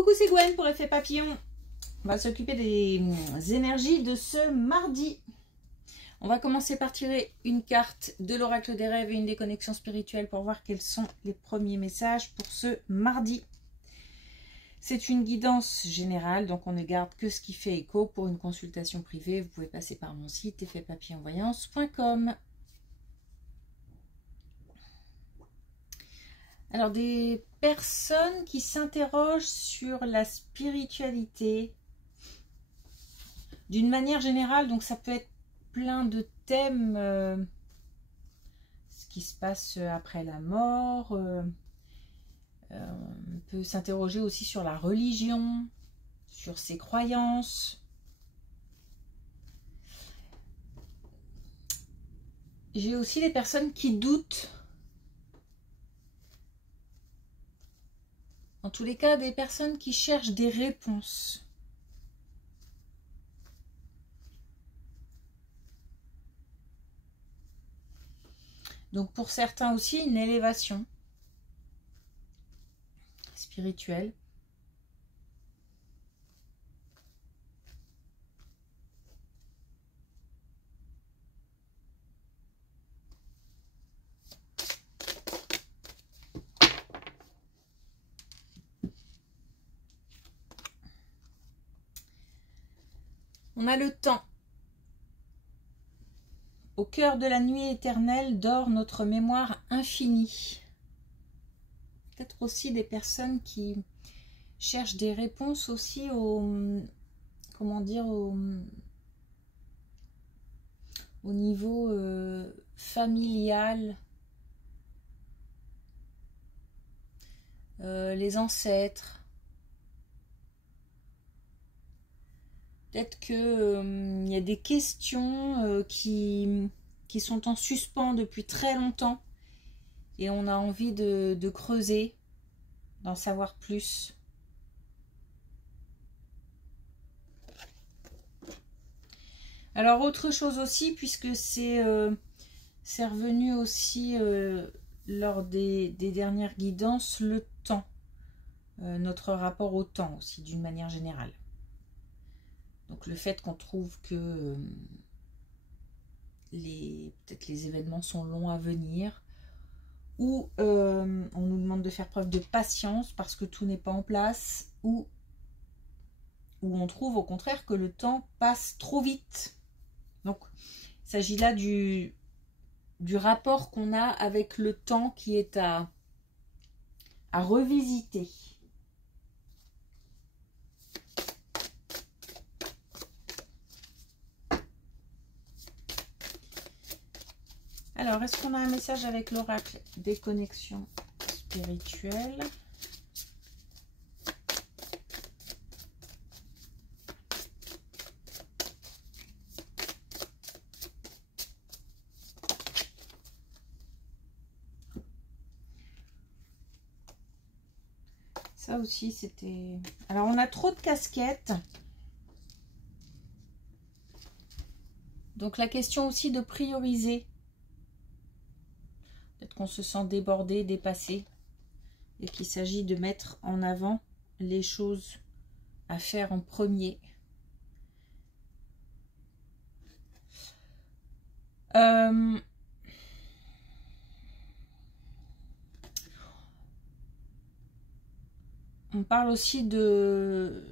Coucou, c'est Gwen pour Effet Papillon. On va s'occuper des énergies de ce mardi. On va commencer par tirer une carte de l'oracle des rêves et une des connexions spirituelles pour voir quels sont les premiers messages pour ce mardi. C'est une guidance générale, donc on ne garde que ce qui fait écho. Pour une consultation privée, vous pouvez passer par mon site effetpapillonvoyance.com. Alors, des personnes qui s'interrogent sur la spiritualité d'une manière générale, donc ça peut être plein de thèmes, ce qui se passe après la mort, on peut s'interroger aussi sur la religion, sur ses croyances. J'ai aussi des personnes qui doutent. En tous les cas, des personnes qui cherchent des réponses. Donc pour certains aussi, une élévation spirituelle. On a le temps. Au cœur de la nuit éternelle dort notre mémoire infinie. Peut-être aussi des personnes qui cherchent des réponses aussi au, comment dire, au niveau familial. Les ancêtres. Peut-être qu'il y a des questions qui sont en suspens depuis très longtemps et on a envie de creuser, d'en savoir plus. Alors autre chose aussi, puisque c'est revenu aussi lors des dernières guidances, le temps, notre rapport au temps aussi d'une manière générale. Donc le fait qu'on trouve que peut-être les événements sont longs à venir, ou on nous demande de faire preuve de patience parce que tout n'est pas en place, ou on trouve au contraire que le temps passe trop vite. Donc il s'agit là du rapport qu'on a avec le temps qui est à revisiter. Alors, est-ce qu'on a un message avec l'oracle des connexions spirituelles? Ça aussi, c'était... Alors, on a trop de casquettes. Donc, la question aussi de prioriser. Peut-être qu'on se sent débordé, dépassé, et qu'il s'agit de mettre en avant les choses à faire en premier. On parle aussi de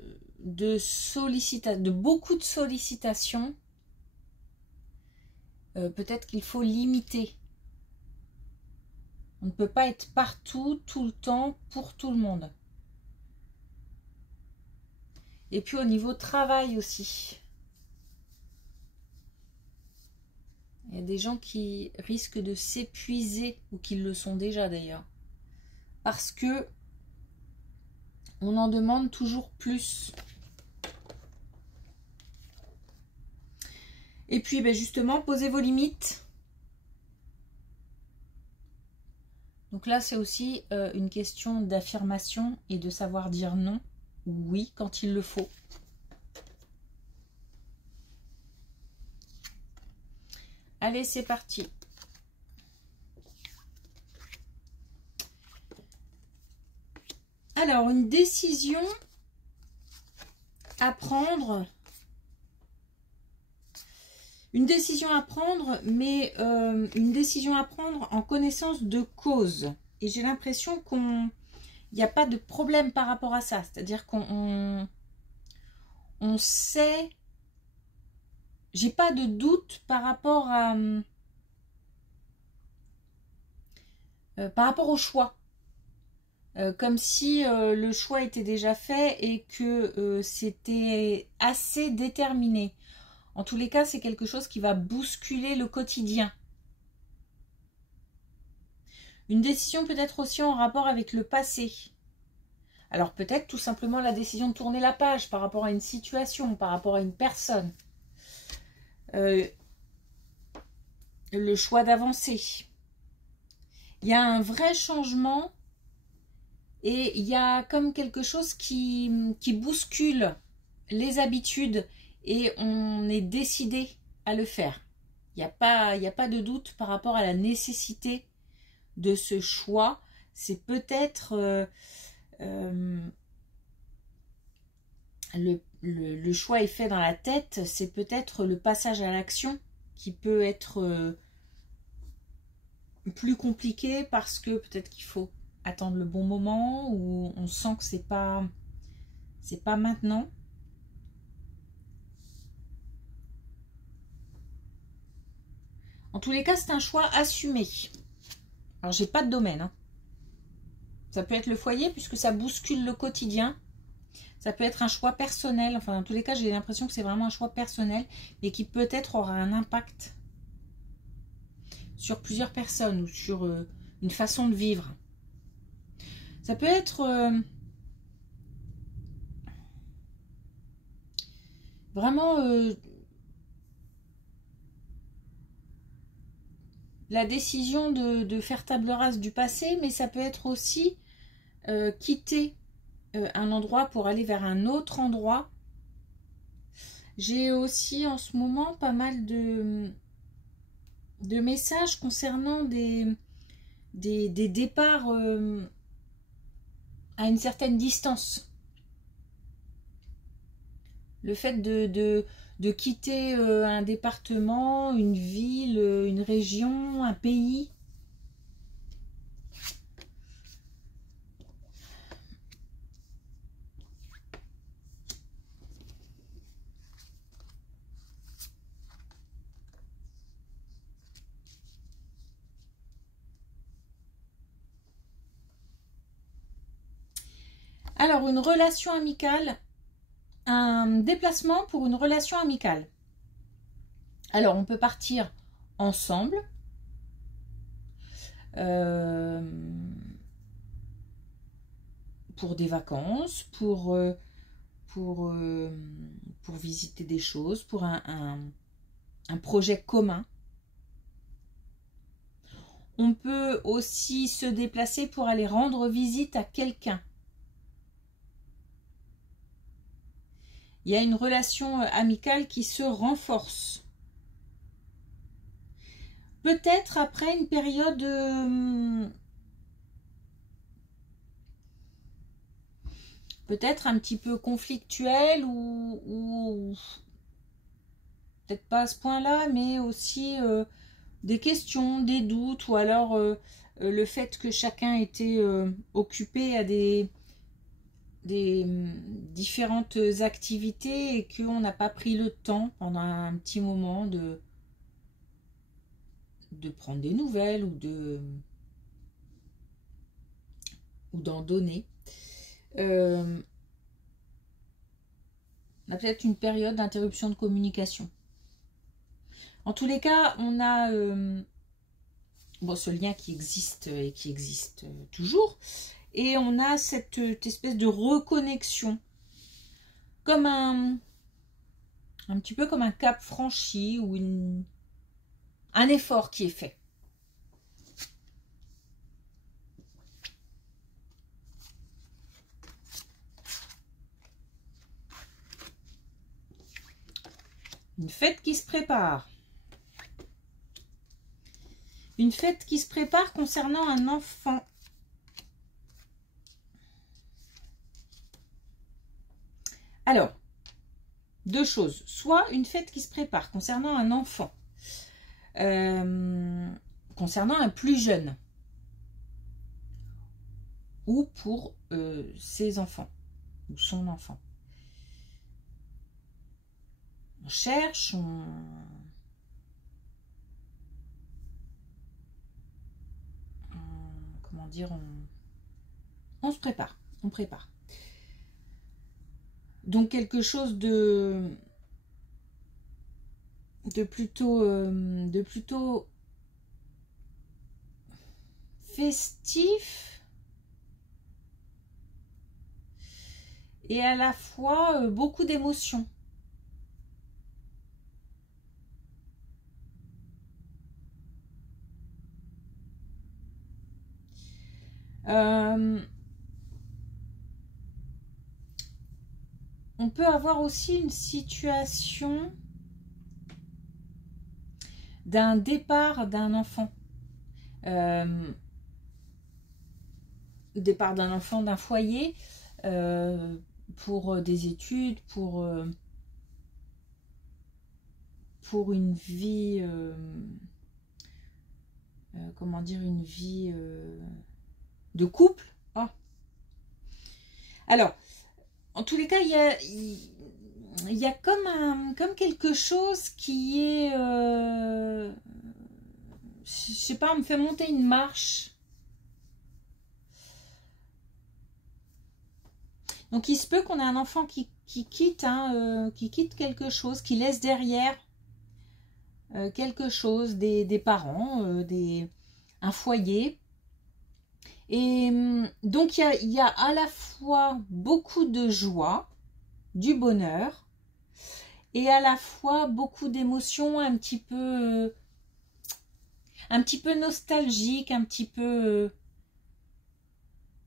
beaucoup de sollicitations. Peut-être qu'il faut limiter. On ne peut pas être partout, tout le temps, pour tout le monde. Et puis au niveau travail aussi. Il y a des gens qui risquent de s'épuiser, ou qui le sont déjà d'ailleurs. Parce que on en demande toujours plus. Et puis ben justement, posez vos limites. Donc là, c'est aussi une question d'affirmation et de savoir dire non ou oui quand il le faut. Allez, c'est parti. Alors, une décision à prendre. Une décision à prendre, mais une décision à prendre en connaissance de cause. Et j'ai l'impression qu'il n'y a pas de problème par rapport à ça. C'est-à-dire qu'on sait... J'ai pas de doute par rapport à... par rapport au choix. Comme si le choix était déjà fait et que c'était assez déterminé. En tous les cas, c'est quelque chose qui va bousculer le quotidien. Une décision peut-être aussi en rapport avec le passé. Alors peut-être tout simplement la décision de tourner la page par rapport à une situation, par rapport à une personne. Le choix d'avancer. Il y a un vrai changement et il y a comme quelque chose qui bouscule les habitudes. Et on est décidé à le faire. Il n'y a pas de doute par rapport à la nécessité de ce choix. C'est peut-être le choix est fait dans la tête. C'est peut-être le passage à l'action qui peut être plus compliqué parce que peut-être qu'il faut attendre le bon moment ou on sent que c'est pas maintenant. En tous les cas, c'est un choix assumé. Alors, j'ai pas de domaine. Hein. Ça peut être le foyer puisque ça bouscule le quotidien. Ça peut être un choix personnel. Enfin, dans tous les cas, j'ai l'impression que c'est vraiment un choix personnel et qui peut-être aura un impact sur plusieurs personnes ou sur une façon de vivre. Ça peut être vraiment... la décision de faire table rase du passé, mais ça peut être aussi quitter un endroit pour aller vers un autre endroit. J'ai aussi en ce moment pas mal de messages concernant des départs à une certaine distance. Le fait de quitter un département, une ville, une région, un pays. Alors, une relation amicale, un déplacement pour une relation amicale. Alors, on peut partir ensemble. Pour des vacances, pour visiter des choses, pour un projet commun. On peut aussi se déplacer pour aller rendre visite à quelqu'un. Il y a une relation amicale qui se renforce. Peut-être après une période peut-être un petit peu conflictuelle ou peut-être pas à ce point-là, mais aussi des questions, des doutes, ou alors le fait que chacun était occupé à des différentes activités et qu'on n'a pas pris le temps pendant un petit moment de prendre des nouvelles ou d'en donner. On a peut-être une période d'interruption de communication. En tous les cas, on a ce lien qui existe et qui existe toujours. Et on a cette espèce de reconnexion. Comme un petit peu comme un cap franchi ou un effort qui est fait. Une fête qui se prépare. Une fête qui se prépare concernant un enfant. Alors, deux choses. Soit une fête qui se prépare concernant un enfant, concernant un plus jeune, ou pour ses enfants, ou son enfant. On cherche, comment dire, on se prépare, on prépare. Donc quelque chose de plutôt festif et à la fois beaucoup d'émotions. On peut avoir aussi une situation d'un départ d'un enfant. Départ d'un enfant d'un foyer pour des études, pour une vie, comment dire, une vie de couple. Oh. Alors, en tous les cas, il y a comme quelque chose qui est, je sais pas, on me fait monter une marche. Donc il se peut qu'on ait un enfant qui quitte quelque chose, qui laisse derrière quelque chose, des parents, un foyer. Et donc il y a à la fois beaucoup de joie, du bonheur, et à la fois beaucoup d'émotions un petit peu nostalgiques, un petit peu,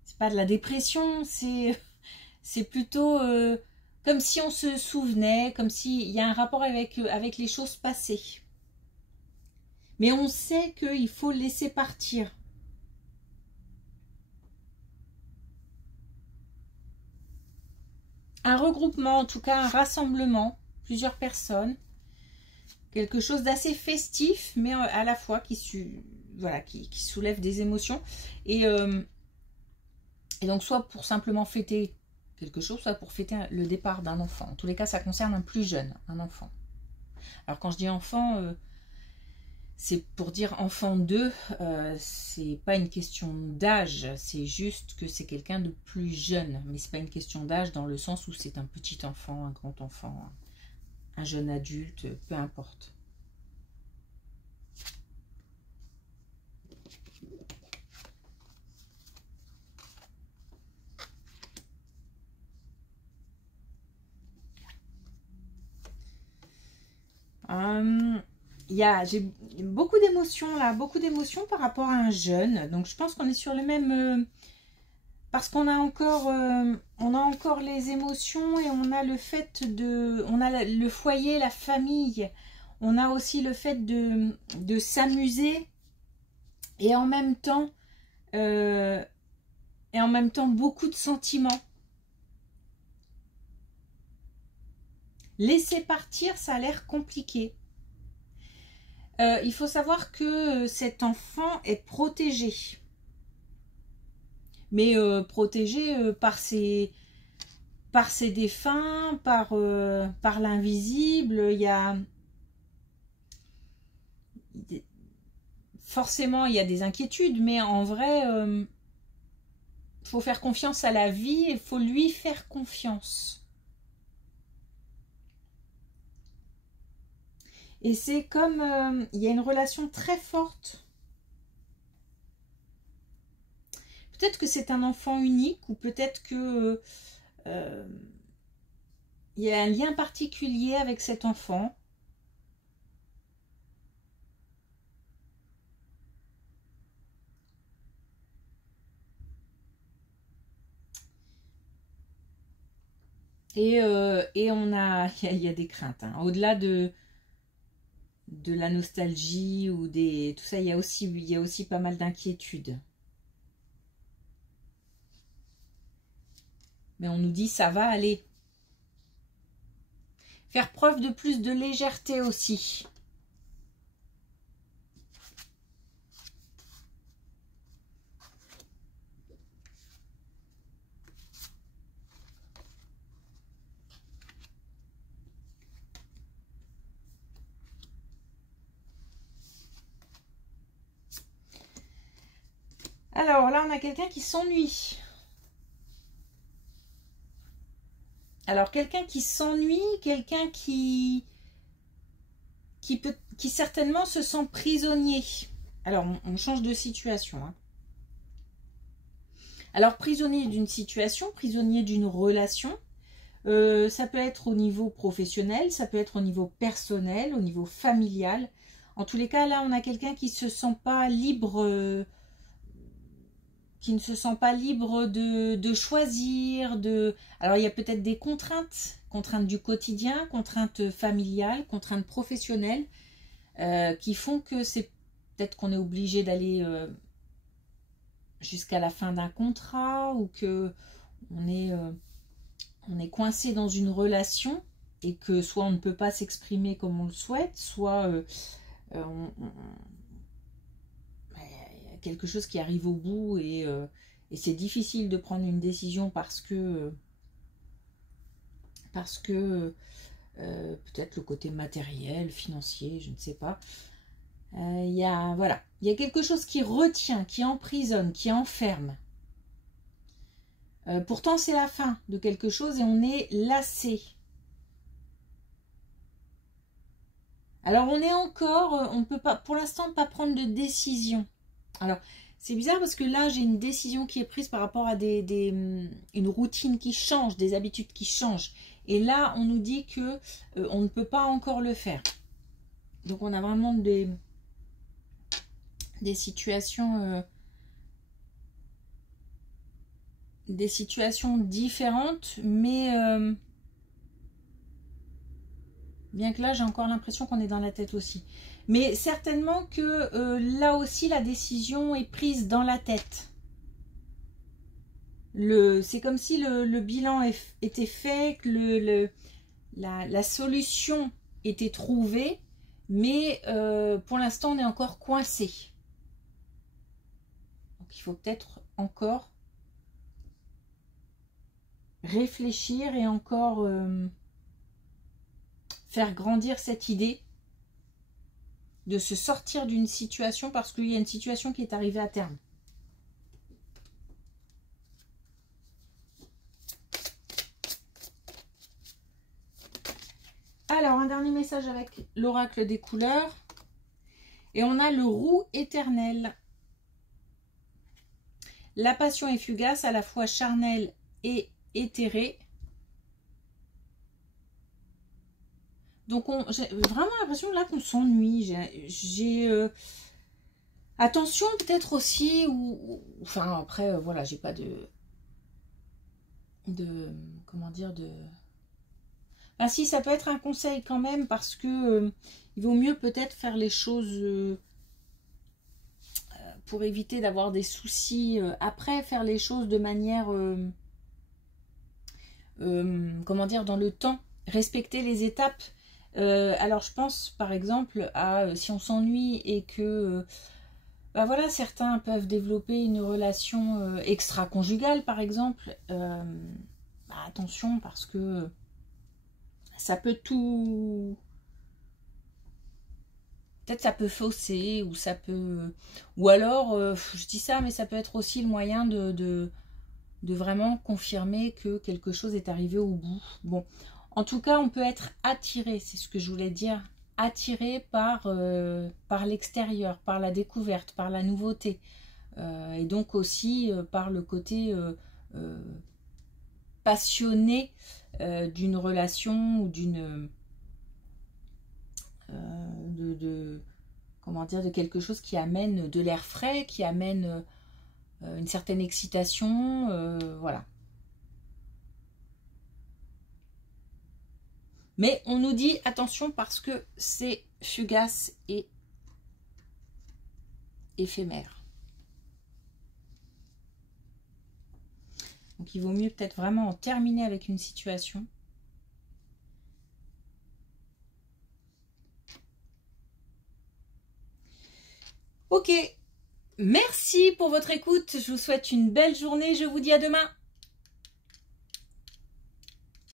c'est pas de la dépression, c'est plutôt comme si on se souvenait, comme s'il y a un rapport avec les choses passées. Mais on sait qu'il faut laisser partir. Un regroupement, en tout cas un rassemblement, plusieurs personnes, quelque chose d'assez festif, mais à la fois qui soulève des émotions. Et donc soit pour simplement fêter quelque chose, soit pour fêter le départ d'un enfant. En tous les cas, ça concerne un plus jeune, un enfant. Alors quand je dis enfant, c'est pour dire enfant d'eux, c'est pas une question d'âge, c'est juste que c'est quelqu'un de plus jeune. Mais c'est pas une question d'âge dans le sens où c'est un petit enfant, un grand enfant, un jeune adulte, peu importe. J'ai beaucoup d'émotions là, beaucoup d'émotions par rapport à un jeune. Donc je pense qu'on est sur le même... parce qu'on a encore les émotions et on a le fait de... On a le foyer, la famille. On a aussi le fait de s'amuser. Et en même temps... beaucoup de sentiments. Laisser partir, ça a l'air compliqué. Il faut savoir que cet enfant est protégé. Mais protégé par ses défunts, par l'invisible. Forcément, il y a des inquiétudes, mais en vrai, faut faire confiance à la vie et il faut lui faire confiance. Et c'est comme, il y a une relation très forte. Peut-être que c'est un enfant unique ou peut-être que il y a un lien particulier avec cet enfant. Et on a, il y a des craintes. Hein. Au-delà de la nostalgie ou tout ça, il y a aussi pas mal d'inquiétudes. Mais on nous dit ça va aller. Faire preuve de plus de légèreté aussi. Alors là, on a quelqu'un qui s'ennuie. Alors, quelqu'un qui s'ennuie, quelqu'un qui certainement se sent prisonnier. Alors, on change de situation. Hein. Alors, prisonnier d'une situation, prisonnier d'une relation, ça peut être au niveau professionnel, ça peut être au niveau personnel, au niveau familial. En tous les cas, là, on a quelqu'un qui se sent pas libre... qui ne se sent pas libre de choisir, Alors, il y a peut-être des contraintes, contraintes du quotidien, contraintes familiales, contraintes professionnelles, qui font que c'est peut-être qu'on est obligé d'aller jusqu'à la fin d'un contrat, ou que on est coincé dans une relation, et que soit on ne peut pas s'exprimer comme on le souhaite, soit quelque chose qui arrive au bout et c'est difficile de prendre une décision parce que peut-être le côté matériel, financier, je ne sais pas. Il y a quelque chose qui retient, qui emprisonne, qui enferme. Pourtant, c'est la fin de quelque chose et on est lassé. Alors, on est encore, on ne peut pas, pour l'instant, pas prendre de décision. Alors, c'est bizarre parce que là, j'ai une décision qui est prise par rapport à une routine qui change, des habitudes qui changent. Et là, on nous dit que on ne peut pas encore le faire. Donc, on a vraiment des situations différentes, mais bien que là, j'ai encore l'impression qu'on est dans la tête aussi. Mais certainement que là aussi, la décision est prise dans la tête. C'est comme si le bilan était fait, que la solution était trouvée, mais pour l'instant, on est encore coincé. Donc, il faut peut-être encore réfléchir et encore faire grandir cette idée de se sortir d'une situation, parce qu'il y a une situation qui est arrivée à terme. Alors, un dernier message avec l'oracle des couleurs. Et on a le roux éternel. La passion est fugace, à la fois charnelle et éthérée. Donc, j'ai vraiment l'impression là qu'on s'ennuie. Attention peut-être aussi, enfin après, voilà, j'ai pas comment dire, Ah si, ça peut être un conseil quand même, parce que il vaut mieux peut-être faire les choses pour éviter d'avoir des soucis. Après, faire les choses de manière, comment dire, dans le temps, respecter les étapes. Alors je pense par exemple à si on s'ennuie et que bah voilà, certains peuvent développer une relation extra-conjugale par exemple. Bah attention, parce que ça peut tout... Peut-être ça peut fausser, ou ça peut... Ou alors, je dis ça, mais ça peut être aussi le moyen de vraiment confirmer que quelque chose est arrivé au bout. Bon, en tout cas, on peut être attiré, c'est ce que je voulais dire, attiré par l'extérieur, par la découverte, par la nouveauté. Et donc aussi par le côté passionné d'une relation ou d'une... comment dire, de quelque chose qui amène de l'air frais, qui amène une certaine excitation, voilà. Mais on nous dit attention, parce que c'est fugace et éphémère. Donc il vaut mieux peut-être vraiment en terminer avec une situation Ok, merci pour votre écoute. Je vous souhaite une belle journée. Je vous dis à demain.